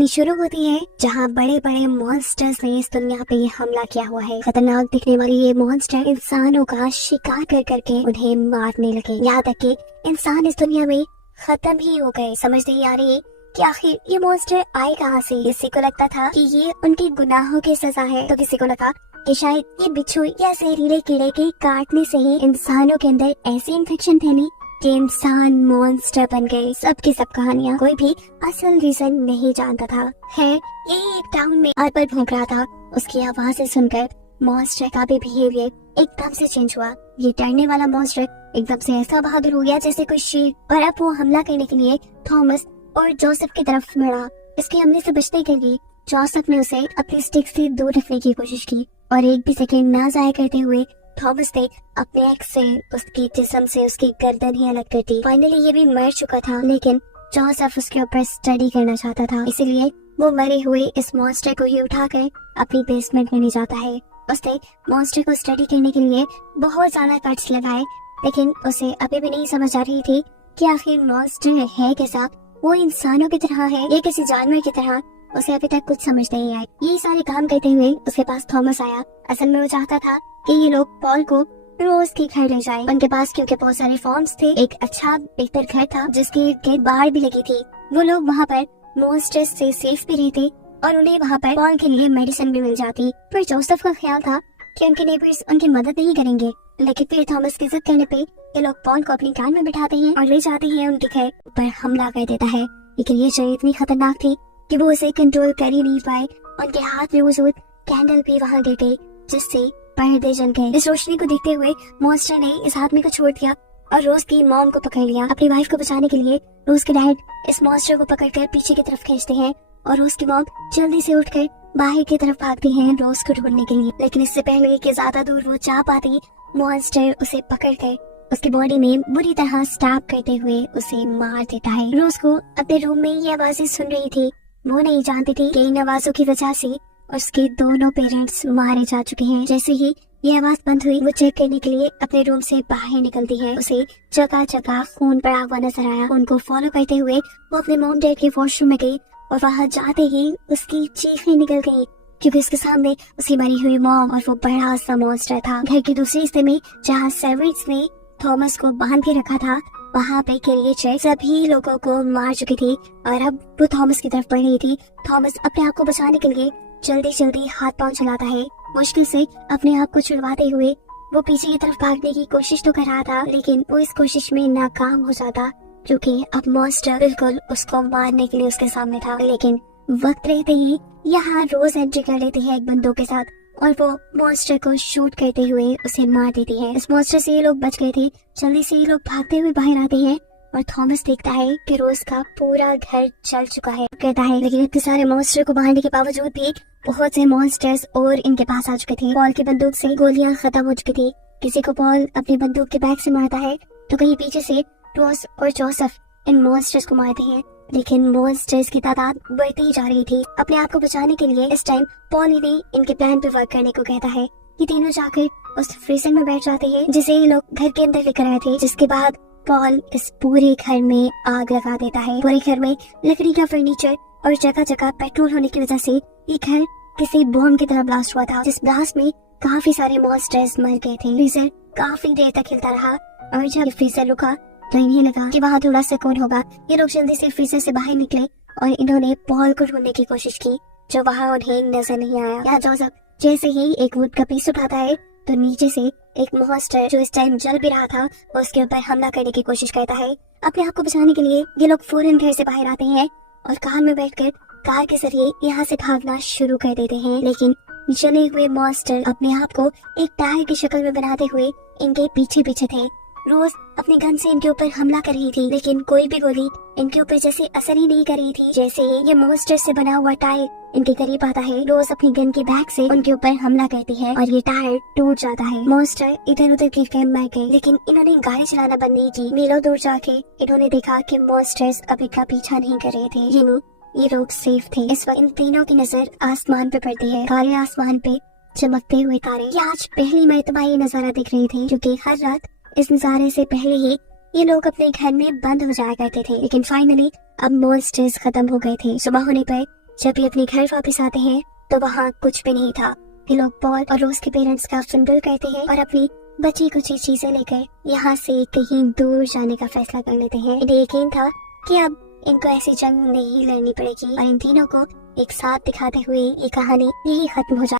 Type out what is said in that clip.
कहानी शुरू होती है जहाँ बड़े बड़े मॉन्स्टर्स ने इस दुनिया पे हमला किया हुआ है। खतरनाक दिखने वाले ये मॉन्स्टर इंसानों का शिकार कर करके उन्हें मारने लगे, यहाँ तक कि इंसान इस दुनिया में खत्म ही हो गए। समझ नहीं आ रही कि आखिर ये मॉन्स्टर आए कहाँ से। किसी को लगता था कि ये उनके गुनाहों की सजा है, तो किसी को लगा कि शायद ये बिच्छू या जहरीले कीड़े के काटने से ही इंसानों के अंदर ऐसी इन्फेक्शन फैली कि इंसान मॉन्स्टर बन गए। सबकी सब कहानियाँ, कोई भी असल रीजन नहीं जानता था। है ये एक टाउन में आर-पार भौंक रहा था। उसकी आवाज़ें सुनकर मॉन्स्टर का भी बिहेवियर एकदम से चेंज हुआ। ये डरने वाला मॉन्स्टर एकदम से ऐसा बहादुर हो गया जैसे कोई शेर, और अब वो हमला करने के लिए थॉमस और जोसेफ की तरफ मुड़ा। इसके हमले से बचने के लिए जोसेफ ने उसे अपनी स्टिक से दूर रखने की कोशिश की और एक भी सेकंड ना जाया करते हुए थॉमस ने अपने एक्स से उसकी जिस्म से उसकी गर्दन ही अलग कर दी। फाइनली ये भी मर चुका था, लेकिन जोसेफ उसके ऊपर स्टडी करना चाहता था, इसीलिए वो मरे हुए इस मॉन्स्टर को ही उठाकर अपनी बेसमेंट में ले जाता है। उसने मॉन्स्टर को स्टडी करने के लिए बहुत ज्यादा कट्स लगाए, लेकिन उसे अभी भी नहीं समझ आ रही थी कि आखिर मॉन्स्टर है कैसा। वो इंसानों की तरह है या किसी जानवर की तरह, उसे अभी तक कुछ समझ नहीं आया। ये सारे काम करते हुए उसके पास थॉमस आया। असल में वो चाहता था कि ये लोग पॉल को रोज के घर ले जाएं। उनके पास क्योंकि बहुत सारे फॉर्म्स थे, एक अच्छा बेहतर घर था जिसके इर्द-गिर्द बाड़ भी लगी थी। वो लोग वहाँ पर मॉन्स्टर्स से सेफ भी रहते और उन्हें वहाँ पर पॉल के लिए मेडिसिन भी मिल जाती। पर जोसेफ का ख्याल था कि उनके नेबर्स उनकी मदद नहीं करेंगे, लेकिन फिर थॉमस की जिद करने पे ये लोग पॉल को अपनी कार में बिठाते हैं और ले जाते हैं उनके घर पर हमला कर देता है। लेकिन ये जगह इतनी खतरनाक थी कि वो उसे कंट्रोल कर ही नहीं पाए। उनके हाथ में मौजूद कैंडल भी वहाँ गिर गई, जिससे पर्दे जल गए। इस रोशनी को देखते हुए मॉन्स्टर ने इस आदमी को छोड़ दिया और रोज की मॉम को पकड़ लिया। अपनी वाइफ को बचाने के लिए रोज के डैड इस मॉन्स्टर को पकड़कर पीछे की तरफ खींचते हैं और रोज की मॉम जल्दी से उठकर बाहर की तरफ भागती हैं रोज को ढूंढने के लिए। लेकिन इससे पहले कि ज्यादा दूर वो जा पाती, मॉन्स्टर उसे पकड़कर उसकी बॉडी में बुरी तरह स्टैब करते हुए उसे मार देता है। रोज को अपने रूम में ये आवाजें सुन रही थी। वो नहीं जानती थी कि इन आवाजों की वजह से उसके दोनों पेरेंट्स मारे जा चुके हैं। जैसे ही ये आवाज बंद हुई, वो चेक करने के लिए अपने रूम से बाहर निकलती है। उसे जगह जगह खून पड़ा हुआ नजर आया। उनको फॉलो करते हुए वो अपने मॉम डैड के वॉशरूम में गई और वहाँ जाते ही उसकी चीखें निकल गई, क्योंकि उसके सामने उसकी मरी हुई मॉम और वो बड़ा सा मॉन्स्टर था। घर के दूसरे हिस्से में जहाँ सेवरिट्स ने थॉमस को बांध के रखा था, वहाँ पे क्रिएचर सभी लोगों को मार चुकी थी और अब वो थॉमस की तरफ बढ़ रही थी। थॉमस अपने आप को बचाने के लिए जल्दी जल्दी हाथ पांव चलाता है। मुश्किल से अपने आप को छुड़वाते हुए वो पीछे की तरफ भागने की कोशिश तो कर रहा था, लेकिन वो इस कोशिश में नाकाम हो जाता, क्योंकि अब मॉन्स्टर बिल्कुल उसको मारने के लिए उसके सामने था। लेकिन वक्त रहते ही यहाँ रोज एंट्री कर लेती है एक बंदूक के साथ और वो मॉन्स्टर को शूट करते हुए उसे मार देती है। इस मॉन्स्टर से ये लोग बच गए थे। जल्दी से ये लोग भागते हुए बाहर आते हैं और थॉमस देखता है कि रोज का पूरा घर जल चुका है। कहता है लेकिन इतने सारे मॉन्स्टर को मारने के बावजूद भी बहुत से मॉन्स्टर्स और इनके पास आ चुके थे। पॉल की बंदूक से गोलियां खत्म हो चुकी थी। किसी को पॉल अपनी बंदूक के बैग से मारता है तो कहीं पीछे से रोज और जोसेफ इन मॉन्स्टर्स को मारते हैं, लेकिन मॉन्स्टर्स की तादाद बढ़ती ही जा रही थी। अपने आप को बचाने के लिए इस टाइम पॉल ही इनके प्लान पे वर्क करने को कहता है। ये तीनों जाकर उस फ्रीजर में बैठ जाते हैं जिसे ये लोग घर के अंदर लेकर आए थे, जिसके बाद पॉल इस पूरे घर में आग लगा देता है। पूरे घर में लकड़ी का फर्नीचर और जगह जगह पेट्रोल होने की वजह से ये घर किसी बॉम्ब की तरह ब्लास्ट हुआ था, जिस ब्लास्ट में काफी सारे मॉन्स्टर्स मर गए थे। फ्रीजर काफी देर तक हिलता रहा और जब फ्रीजर रुका तो इन्हें लगा कि वहाँ थोड़ा सुकून होगा। ये लोग जल्दी से फ्रीजर से बाहर निकले और इन्होंने पॉल को ढूंढने की कोशिश की, जो वहाँ उन्हें नजर नहीं आया। यहाँ जोसेफ जैसे ही एक वुड का पीस उठाता है तो नीचे से एक मॉन्स्टर जो इस टाइम जल भी रहा था उसके ऊपर हमला करने की कोशिश करता है। अपने आप को बचाने के लिए ये लोग फौरन घर से बाहर आते हैं और कार में बैठकर कार के जरिए यहाँ से भागना शुरू कर देते हैं। लेकिन जले हुए मॉन्स्टर अपने आप को एक टायर की शक्ल में बनाते हुए इनके पीछे पीछे थे। रोज अपने गन से इनके ऊपर हमला कर रही थी, लेकिन कोई भी गोली इनके ऊपर जैसे असर ही नहीं कर रही थी। जैसे ही ये मॉन्स्टर से बना हुआ टायर इनके करीब आता है, रोज अपनी गन की बैग से उनके ऊपर हमला करती है और ये टायर टूट जाता है। मॉन्स्टर इधर उधर गिर मर गए, लेकिन इन्होंने गाड़ी चलाना बंद नहीं की। मीलों दूर जाके इन्होंने देखा कि मॉन्स्टर्स अब इनका पीछा नहीं कर रहे थे, यानी ये लोग सेफ थे। इस वक्त इन तीनों की नजर आसमान पे पड़ती है। काले आसमान पे चमकते हुए तारे। ये आज पहली मर्तबा ये नजारा दिख रही थी, क्योंकि हर रात इस नजारे से पहले ही ये लोग अपने घर में बंद हो जाया करते थे। लेकिन फाइनली अब मॉन्स्टर्स खत्म हो गए थे। सुबह होने पर जब ये अपने घर वापस आते हैं तो वहाँ कुछ भी नहीं था। ये लोग पॉल और रोज के पेरेंट्स का फुनरल करते हैं और अपनी बची कुछ चीजें लेकर यहाँ से कहीं दूर जाने का फैसला कर लेते हैं। इन्हें यकीन था कि अब इनको ऐसी जंग नहीं लड़नी पड़ेगी और इन तीनों को एक साथ दिखाते हुए ये कहानी यही खत्म हो जाती।